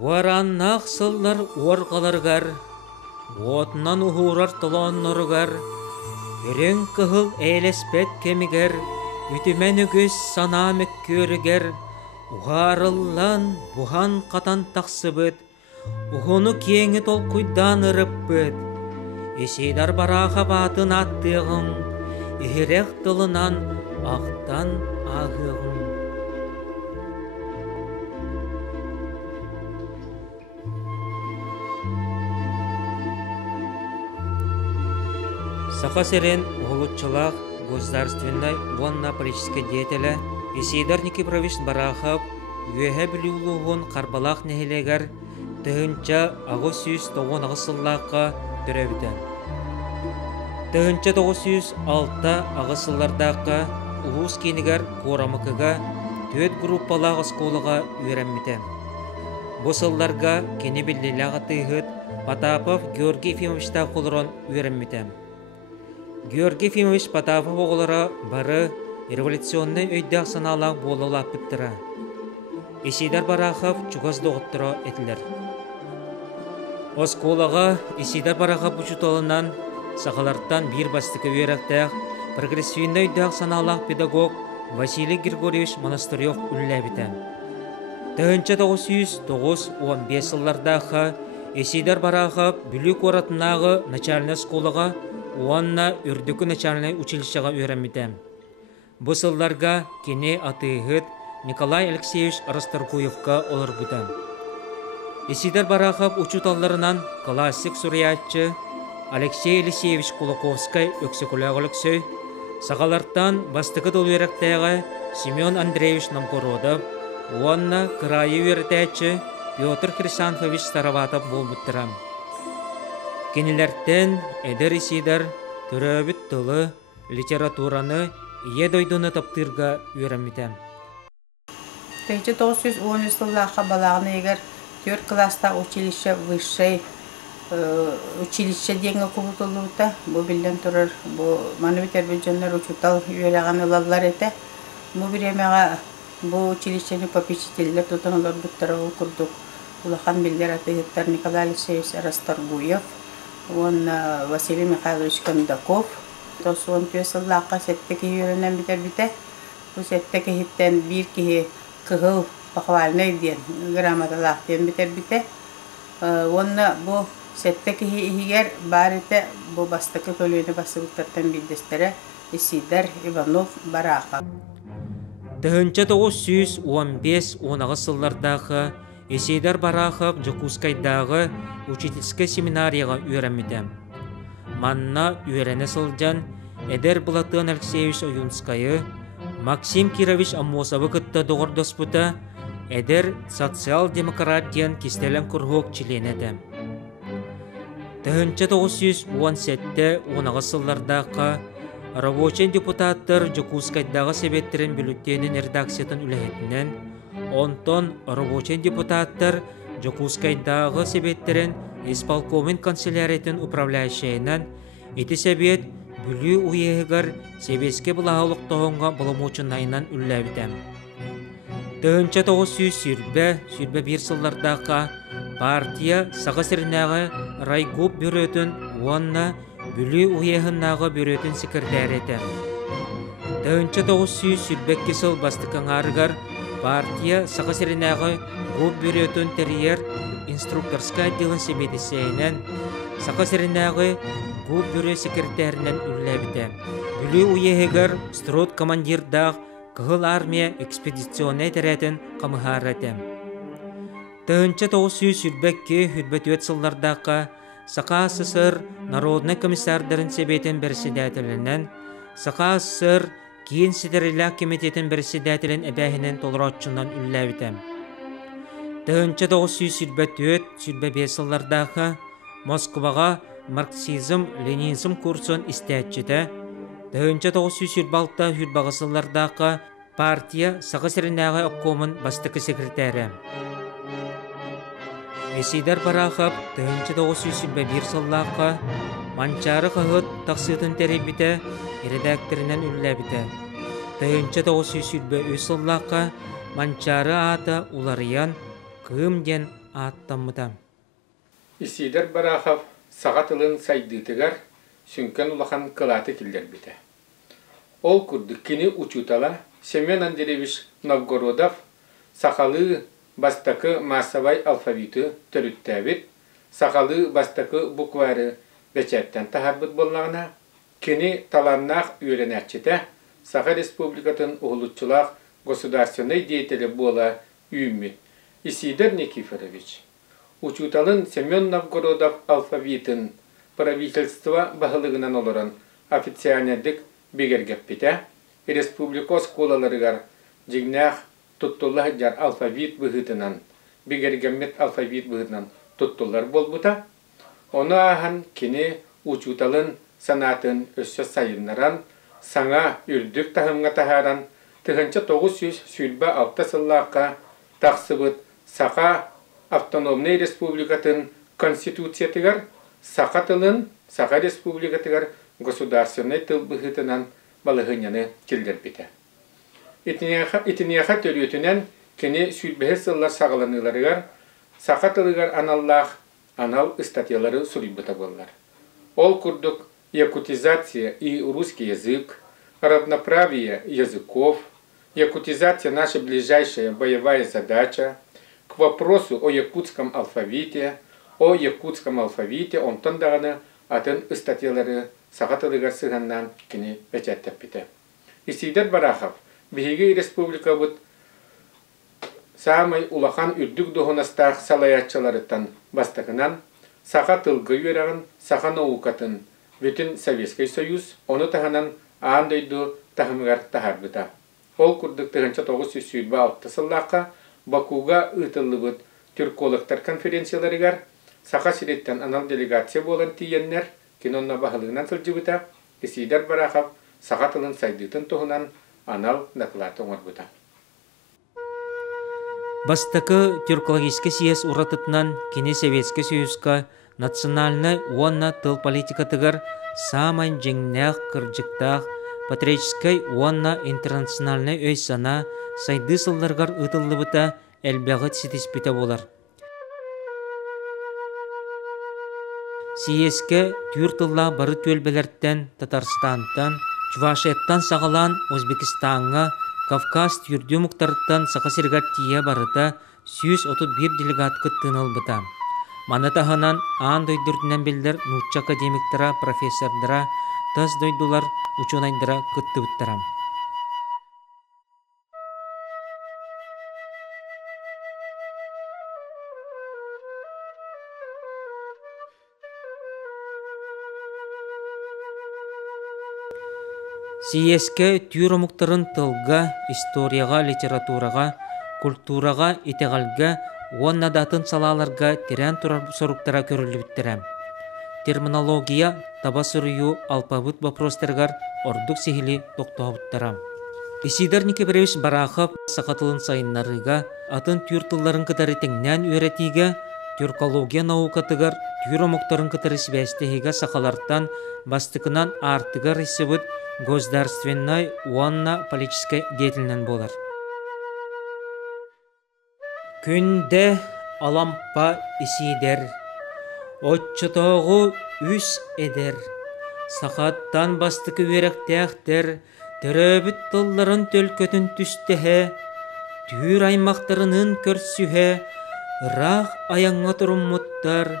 Varannak sıllar orgalargar, otnan uhurar tılonnorgar, Ürün kıhıl eylespet kemiger, ütümen ügüs sanamek körüger, Uharıllan buhan katan taksıbıt, Uhunu kiеңi tol kuydan ırıppıt. Eşeydar barağa batın attığın, ihirek tılınan ağtan ağığın. Саха серен уголутчылах государственной военно-политической деятеля Исидар Никифорович Барахов үөһэ билүүлүүгун карбалах нехилегер тыһынча агыс тоғон агысыллаакка төрөбүтэн. Тыһынча 906 агысыллардаакка улуус кинигер куорамыкыга төт группалаах осколага үөрэммитэн. Бу сылларга кини биллилаага тыыһыт Потапов Георгий Ефимовичта холорон үөрэммитэн. Георгий Ефимович Потапов оғылары бары революционный өйдақ саналақ болула піттіра. Исидар Барахов чугаз доғыттыра етілер. Осколаға Исидар Барахов бұчутолынан сақаларттан бір бастықы өйрақтақ прогрессивный өйдақ саналақ педагог Василий Григорьевич Монастырев үлләбітен. Тыһынча 909-15 сыллардағы Исидар Барахов бүлік оратынағы начальный сколаға Уанна үрдікі начальный училищаға өйрәммитәм. Бұ сылларға кене атыйғыт Николай Алексеевич Расторгуевқа олар бұтам. Исидар Барахов учуталларынан классик суриятчы Алексей Елисеевич Кулаковскай өксекулағылықсөй, сағаларттан бастықы долуерақтайға Семен Андреевич Намкородов, уанна крайы өйрәтәчі Петр Хрисанфович Староватов бол бұттырам. Кенелерден эдер Исидар төрөбүт тылы литератураны ие дойдуны таптырга үйрәмитәм. 1910 жыллаға балағыны егер 4 класста училище высшей училище денге кубутулуыта. Бу билден турар, бу манывитер бюджетнер учутал үйрәғаны лаллар ете. Бу биремеға бу училищені попечительдер тутанылар буттара курдук. Улахан билдер атыгыттар Николай Алексеевич Расторгуев, он Василий Михайлович Кондаков. Тосон түйесіллаққа сеттекі үйренен бітер-бітер. Бұл сеттекі хиттен бір кеге кығыл бақвалына дейін грамоталақ дейін бітер-бітер. Онны бұл сеттекі егер бар еті бұл бастықы көліні басылықтардан білдестері Исидар Иванов Барахов. Тыһынча 915-10 сыллардағы Исидар Барахов Жокускайдағы учительский семинарияға үйрәммитәм. Манна үйрәне сылжан Эдер Булатын Алексеевич Оюнскайы, Максим Кирович Амосовы кытта доғырдоспыта Эдер социал-демократиян кистелен күрхок чиленетәм. Тыһынча 917-10 сыллардағы рабочий депутаттар Жокускайдағы себеттерін бюллетенин редакциятын үләхетінен, онтон рабочий депутаттар Жокускайдағы себеттерін исполкомын канцеляриятын управляющайынан ити себет бүлі уйегігар себеске бұлағылық тоғынға бұламучынайынан үлләбітәм. Тыһынча 900 сүрбе бір сыллардағы партия сағасырынағы райгоп бюретін уанна бүлі уйегіннағы бюретін секретарь. Тыһынча 902 сыл бастықын арығар партия сағасырынағы гоп бюретін терьер инструкторская отделын себедесейінен сақасырынағы гоп бюро секретарінен үлләбіті. Бүлі уйегігер строт командирдақ кығыл армия экспедиционный тәрәтін қамығаратым. Тыһынча 902 сыллардаққа Сақа СССР Народный комиссардарын себетін председателінен, Сақа СССР кейін сидерілік комитетін председателін әбәхінен толыротчынан үлләбітім. Тыһынча 904-5 сыллардағы Москваға марксизм-ленинизм курсын истәтчеті, тыһынча 906 сыллардағы партия сағасырынағы оккомын бастықы секретәрі. Исидар Барахов тыһынча 901 сыллаққа манчары қығыт тақсытын тәребіті редакторынан үлләбіті. Тыһынча 903 сыллаққа манчары аты уларыян кымден аттаммытам. Исидер Барахов сағатылын сайдытыгар сүнкен улахан кылаты килдер бите. Ол курдук кини учутала Семен Андреевич Новгородов сақалы бастакы массовай алфавиты төрүттәбит, сақалы бастакы буквары бечеттен тахарбыт боллағына, кини таланнақ үйренәтчеті Саха Республикатын уғылытчылақ государственный деятелі бола үймі Исидер Никифорович. Учуталын Семен Новгородов алфавитын правительство бағылығынан олырын официальнедік бегергеппете, республикос колаларыгар жигнах туттуллах жар алфавит бұғытынан, бегергеммет алфавит бұғытынан туттуллар болбута. Оны ахан кені учуталын санатын өссө сайыннаран, саңа үрдік тахымға тахаран, тыхынча 900 сүлбі 6 сыллаққа тақсыбыт Саха автономный республикатын конституциятыгар, Саха тылын Саха республикатыгар государственный тыл бұғытынан балығыняны келдер бите. Итинеха төрүтінен кені сүлбігі сыллар сағыланыларыгар, Саха тылыгар аналлах, анал статьялары сурибыта боллар. Ол курдук якутизация и русский язык, равноправие языков, якутизация наша ближайшая боевая задача, к вопросу о якутском алфавите, он тондағаны атын статьялары сағатылыгар сығаннан кені бәчәттәп бите. Исидер Барахов, Бихиги республика бұд самай улахан үрдік доғынастақ салаятчыларыттан бастығынан Саха тылғы үйерағын, Саха наукатын бүтін Советский Союз, оны тағанан андойду тағымығар тағарбыта. Ол күрдік 1906 сыллаққа Бакуға ұтылы бұд түркологтар конференцияларыгар Саха сиреттен анал делегация болан тиеннер кинонна бағылығынан сылжыбыта. Исидер Барахов Саха тылын сайдытын тұғынан анал наклаты оңырбыта. Бастакы Тюркологический съезд уратытынан кене Советский Союзка национальный уанна тыл политикатыгар самайн жеңнәқ кыржықтақ патриотической уанна интернациональный өйсана сайды сылдаргар ытылды бұта әлбәғыт сетеспіті болар. Съездке тюртылла бары төлбелерттен Татарстантан, Чувашеттан сағалан Өзбекистанға, Кавказ тюрдю мұқтарыттан сақасыргат тие барыта 131 делегат кыттыныл бұта. Манатаханан аан дойдырдынан белдер нучча академиктара, профессордара, тас дойдулар учунайдара кытты бұттарам. Съездке тюромуктарын тылга, историяға, литератураға, культураға, итеғалға, уанна датын салаларға терен турар соруктара көрілібіттірем. Терминология, таба сұрыю, алпабыт вопростаргар ордук сихили тоқтауыттарам. Исидер Никифорович Барахов сақатылын сайыннарыға, атын тюртылларын кытары теңнен өретиге, тюркология наукатыгар, тюромуктарын кытары свястехига сақаларттан бастықынан артыгар исібіт государственной уанна политической деятельнен болар. Күнде алампа исидер, отчытоғу үс эдер, сақаттан бастықы веректәқтер, төрөбіт тылларын төлкөтін түстіхе, түйір аймақтарының көрсühe, рақ аяңға тұрыммыттар,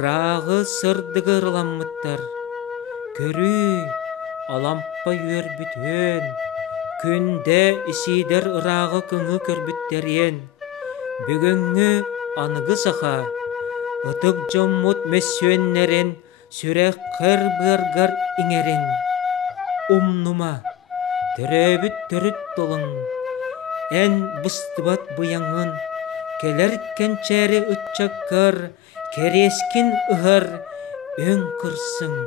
рағы сырдығы ырламмыттар. Көрүй, алампа үйербітен, күнде исидер ырағы күңі көрбіттерен, бүгінгі анығы саха, ытық жоммут мәсөннерен, сүрек қыр бұргар иңерен. Умнума, түрөбіт түріт толың, ән бұстыбат бұяңын, келер кәнчәрі ұтчаққар, керескін ұғар, өң кырсың.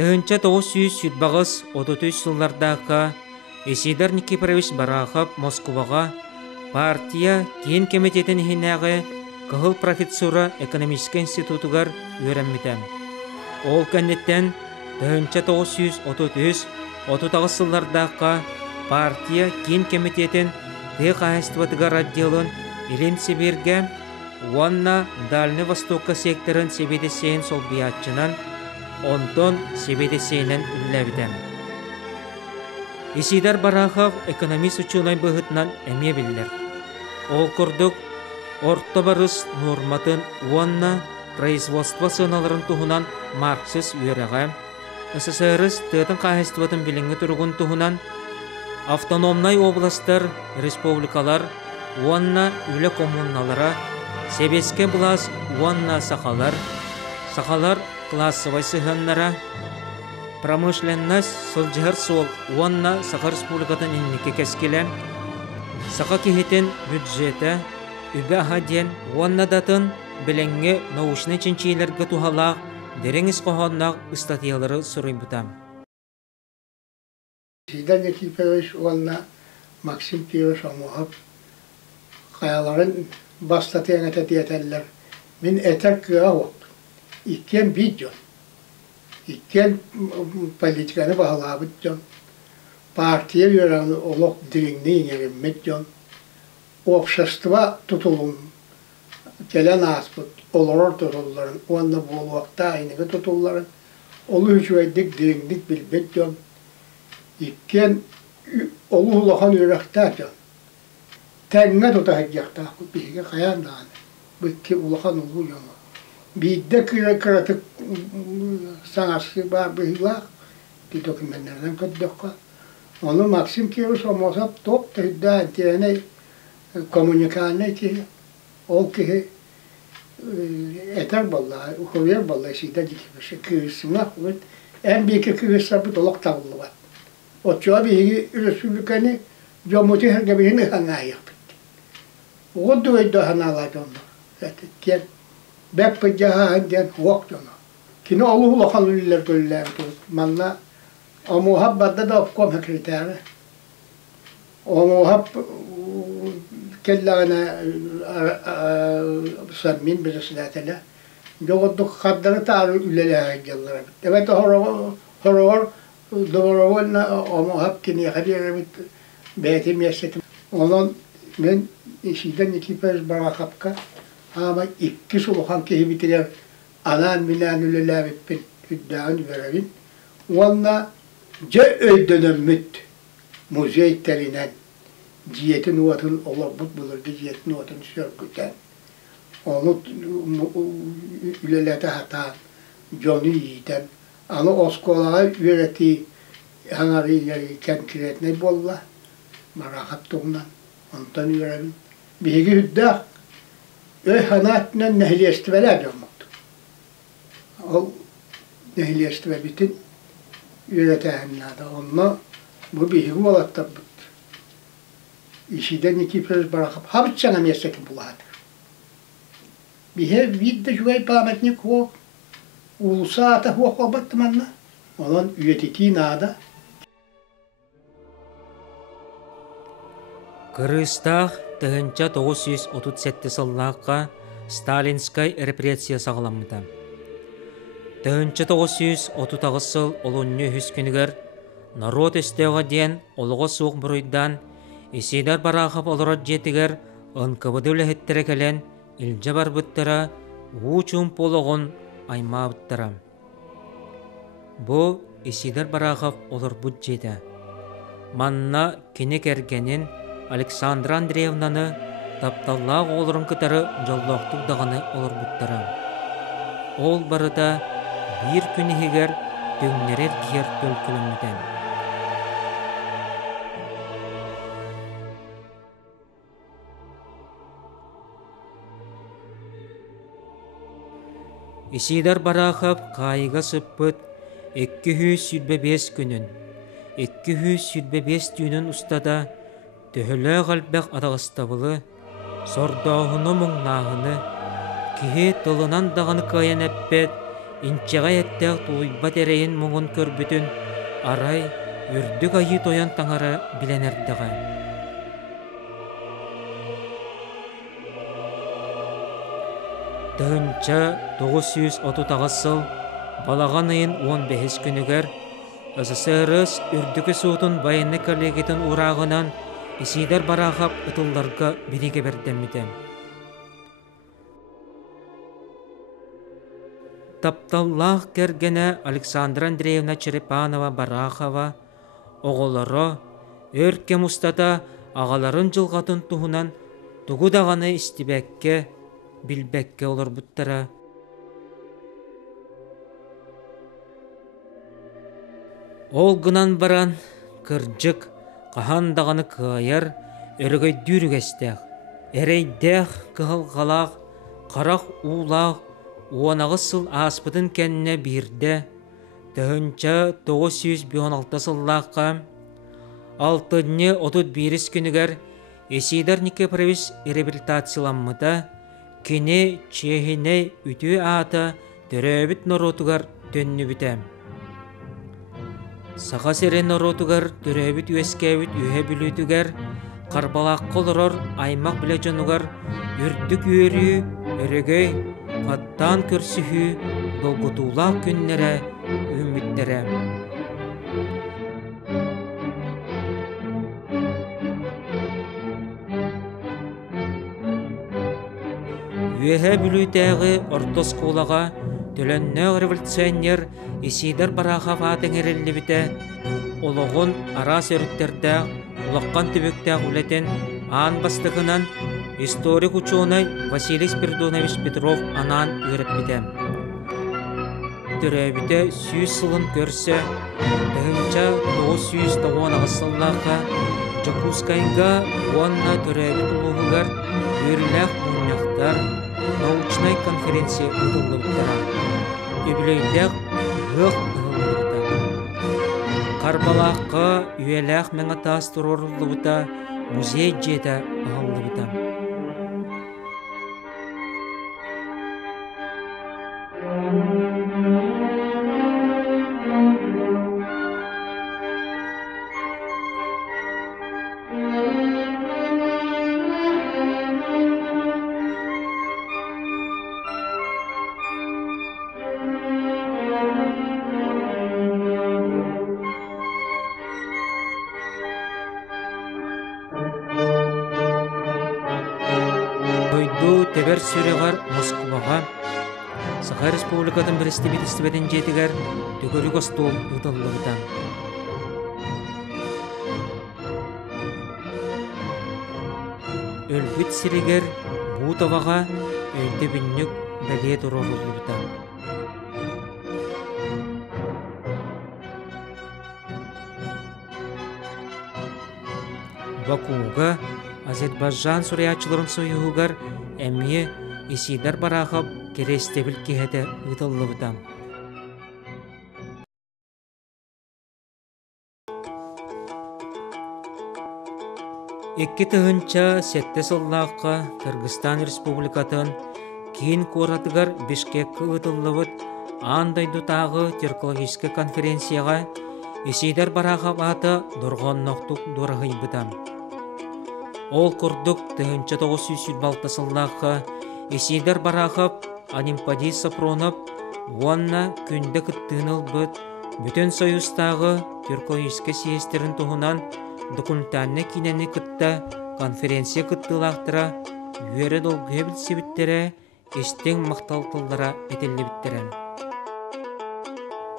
Тыгынча 930 сыллардаға Исидер Никифорович Барахов Москваға партия кен комитетін хинағы кығыл профессора экономический институтығар өрәммітен. Ол кәнеттен тыгынча 933 сыллардаға партия кен комитетін тыға хәстіватығар отделын Илин Сибирге, Уанна Дальний Востокка секторын себедесейін сол биятчынан, онтон себедесейінен үлләбіден. Исидар Барахов экономист учулай бұғытнан әме білдер. Ол күрдік, орта барыс норматын Уанна производство сыналарын туғынан Марксис үйеріға, СССР-ыс тыатын қағыстыватын біліңі тұрғын туғынан автономнай областар, республикалар, Уанна үлі коммуналара, Себеске бұлас Уанна сақалар, сақалар классовай сығаннара, промышленность сылжығыр сол Уанна Сақа республикатын енеке кәскелі, Сақа кехетін бюджеті, үбі ахаден Уанна датын біліңгі наушны чынчейлерге тухалақ, дереңіз қоғаннақ статьялары сұрай бұтам. Sizden Nikifeviç Uanna Maksim Piyoş Amuhab kayaların bastatıyan eteller. Min eter kığa vok. İkken bidyon. İkken politikanı bağlabıdyon. Partiye gören oluk dirinliğin yerimmeddyon. Общества tutulun. Gelen asput. Olurur tutulların. Uanna bol vakta aynıga tutulların. Olu hücüveydik dirinlik bilmeddyon. İkken oluğulahan yürektacan. Tenge tutahacakta. Bihi kayandan. Bitti ulahan ulu yana. Bidde kıratık sanatçı var bihilak. Bir dokümenlerden kötüdükka. Onu Maksim Kirus olmasa top tehidda entiyene komünikane ki o ki eter vallahi, hurriyer vallahi şeyden dikmişi kıyısına en büyük kıyısına bir dolak tavlı var. O çoğu bir Respublikanı Cumhuriyeti her gebirini hangi yaptı. O da öyle hanalar canlı. Zaten Beppe cahahen vok canlı. Kine Allah'u halüller göller manla. O muhabbette de opkom hekriteri. O muhabb kellana sammin birislatele. Joğuduk kadları tarih ülelere geldiler. Evet horor doğruğuna o muhabb kini hadiye bit beytim yaşetim. Onun ben işiden iki pez barakapka ama iki suluhan ki bitirer anan minan ülelere bit hüddağın verelim. Onunla dönemit muzey terinen ciyetin uvatın olabut bulurdu ciyetin uvatın sörgüten onu ülelete hatan Johnny yiyden onu oskolağa üreti hangi kenkiretine bolla marahattığından ondan üretim bir hüddağ hanatla nehliyestiveler yapmaktı o nehliyestive bitin üretenlerde onunla bu bir hüvalat tabi. İşiden iki pres bırakıp habıçana mesleki buladı. Bir hev vidde şüvey pametnik hok ulusaata hok obattımanla onun üretiki nada. Kırgızstağ tığınca 937 sıllıqqa Stalinskay repressiya sağlamıda. Тыынчы 939 сыл олунню хүскүнігер народ өстеуға ден олығы суық бұруйдан Исидар Барахов олырат жетігер ынкыбыды үліхеттері кәлен илже бар бұттыра ұчым полығын айма бұттыра. Бұ Исидар Барахов олыр бұд жеді. Манна кенек әргенін Александра Андреевнаны тапталлақ олырын кітары жоллақтық дағаны олыр бұттыра. Ол барыда bir күні егер дөңнерер кер төлкілімден. Исидар Барахов қайыға сыппыт 275 күнін, 275 түйінің ұстада төхілі қалбәқ адағыстабылы, сордауыны мұңнағыны, кихи тылынан дағаны кайын әппет, инчеға еттәқ туйба тәрейін мұңын көрбүтін арай үрдік айы тоян таңара біленердіға. Тығынча 930 сыл балаған айын 15 күнігер СССР үрдікі суытын байыны коллегетін урағынан Исидер барахап ытылларга бириге бердеммитем. Тапталлах кергене Александра Андреевна Черепанова Барахова оголоро өрке мустата агаларын жылгатын туһунан тугудаганы истибекке билбекке олор буттара. Ол гынан баран кыржык кахандаганы кыайар өрөгөй дүрүгестех эрейдех кыһылгалаах карах уулаах уонагысыл ааспытын кенне бирде тыһынча 916 сыллаакка 6-31 күнүгер Исидер Никифорович реабилитацияланмыта кини чехине үтүү аата төрөбүт норотугар төннүбүтэ. Саха серен норотугар төрөбүт үескебүт үһэ бүлүтүгер карбалаак колорор аймак биле жонугар үрдүк үөрүү өрөгөй паттан көрсүхүү долгутуулаак күннере үмүттере. Үһэ бүлүтээги орто скуулага төлөннөг революционер Исидер Барахов атыңереллибите ологун ара сөрүттерде улаккан түбүктәг үлетен аан бастыгынан историк ученый Василий Спиридонович Петров анан үйрөтпите. Төрөбүтө 100 сылын көрсө, тыгынча 990 сыллака Жокускайга уанна төрөбүт улугугар үйрүләк муньяктар научный конференция утуллуктара. Юбилейдек гык ыллыбыта. Карбалакка үйеләк меңа тас турарлыбыта музей жете ыллыбыта. Тебер сүрегар Москвага Саха Республикатын бірістібетін жетігер түгірі қостуыл ұтылығыдан. Өлбіт сірігер бұтаваға өлді бүннік бәле тұрорылығыдан. Бакуға Азербайжан сурячыларын союғығар әмие Исидер Барахов керестебіл кехеде ұтылығыдан. Экки тыгынча сетте сыллааққа Кыргызстан Республикатын кейін коратыгар Бишкекке ұтылығыд андайды тағы теркологическе конференцияға Исидер Барахов аты дұрғаннақтық дұрағайбыдан. Ол курдук тыгынча 906 сыллааққа Исидер Барахов Анимпадий Сапронов уанна күнді кыттыыныл бұд бүтін союзтағы теркологическе съездерін туғынан документальны кинені кытта конференция кыттылақтыра үйері долгүйе білсебіттері естен мақталтылдара етелі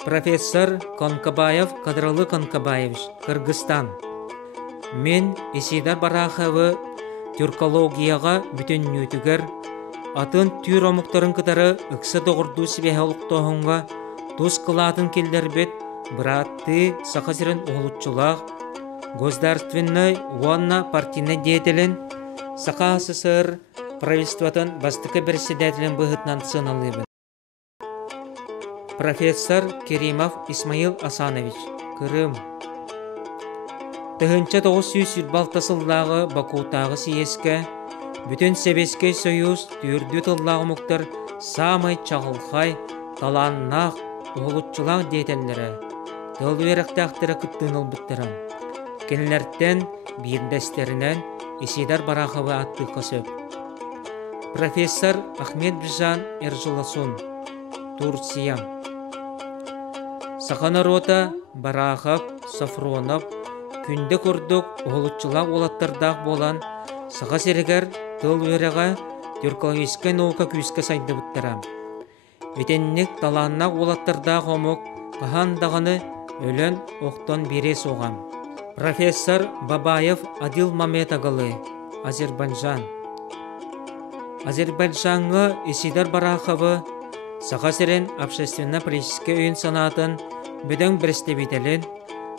Профессор Конкабаев Кадралы Конкабаевич, Кыргызстан. Мен Исидер Бараховы тюркологияға бүтін нөтігер, атын түйр омуктарын кытары ыксы доғырду сібе олықтоғынға тұз қылатын келдербет бұратты сақасырын оғылытчылақ, государственной уанна партийны деятелен Саха СССР правительствотын бастықы председателен бұғытнан сыналыбын. Профессор Керимов Исмаил Асанович, Крым. Тыгынча 906 сылдағы Бакутағы сиеске, бүтін Себеске союз түрді тыллағы мұқтыр самай чағылхай, таланнақ, оғылытчылақ дейтелері, тыл верақтақтыры күттіңіл бұттырын. Кенілерден бірдестерінен Исидер Бараховы атты қосып. Профессор Ахмед Бижан Эржиласун, Турция. Саханарота Барахов, Сафронов, күнде курдук оголутчулак олаттардак болан саха серегер тыл үерега тюркологическая наука күскө сайдыбыттара. Үтенник таланнак олаттардак омук кахан даганы өлөн оқтон бире соғам. Профессор Бабаев Адил Мамет агалы, Азербайджан. Азербайджанга Исидар Бараховы саха серен общественно-политический үйін санатын бүдің бірістебителін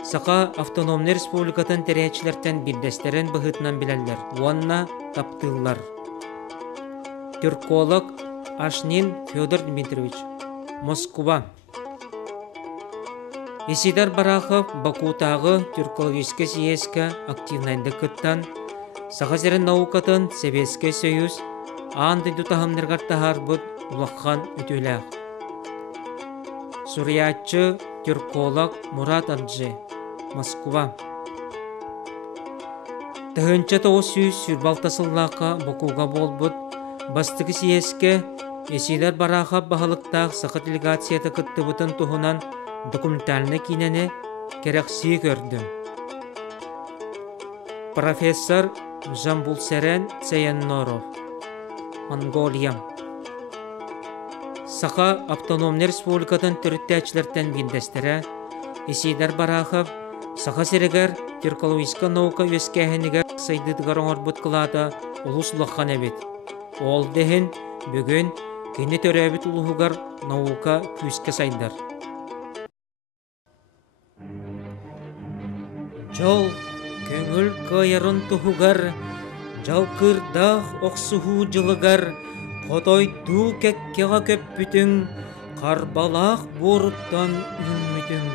саха автономный республикатын теречілерден билдестерін бұхытынан білелер. Уанна таптылар. Тюрколог Ашнин Федор Дмитриевич, Москва. Исидар Барахов Бакутағы тюркологический съездке активнайды кыттан, сахасерен наукатын Советский Союз анды дутахамнергар тахарбыт улаққан үтіләқ. Суриятчы тюрколог Мурат Аджи, Москва. Тахынча тоғыз сүрбалтасыллаққа Бакуға болбыт, бастығы съездке Исидар Барахов бағылықтақ сақы делегацияты кыттыбытын тұхынан документальный кинени керекси көрдү. Профессор Жамбулсерен Цеянноров, Монголия. Саха автономный республикатын түріттәчілерден билдестере Исидар Барахов саха серегер тюркологическая наука өскәһенігер сайдыдығар оңырбыт қылада улус лаққан әбет. Ол дехін бүгін кені төрәбіт улуғығар наука күске сайдар. Жол көңіл көйерін тұхығар, жал кырдақ оқсуғу жылығар, қотойду кәккеға көп бүтін, қарбалақ боруттан үмітін.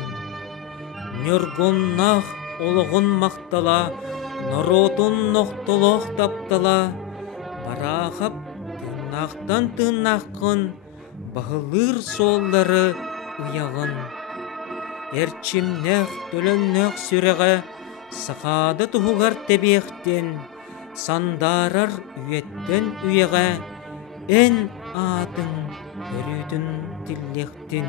Нөргоннақ олығын мақтала, нұротын ноқтолық таптала, барағап тыннақтан тыннаққын, бағылыр соллары ұяғын. Эрчимнех төлөннех сүреге сақады тұхығар тебектен, сандарар үйеттен үйеге, ән адың өрүйдің диллектен.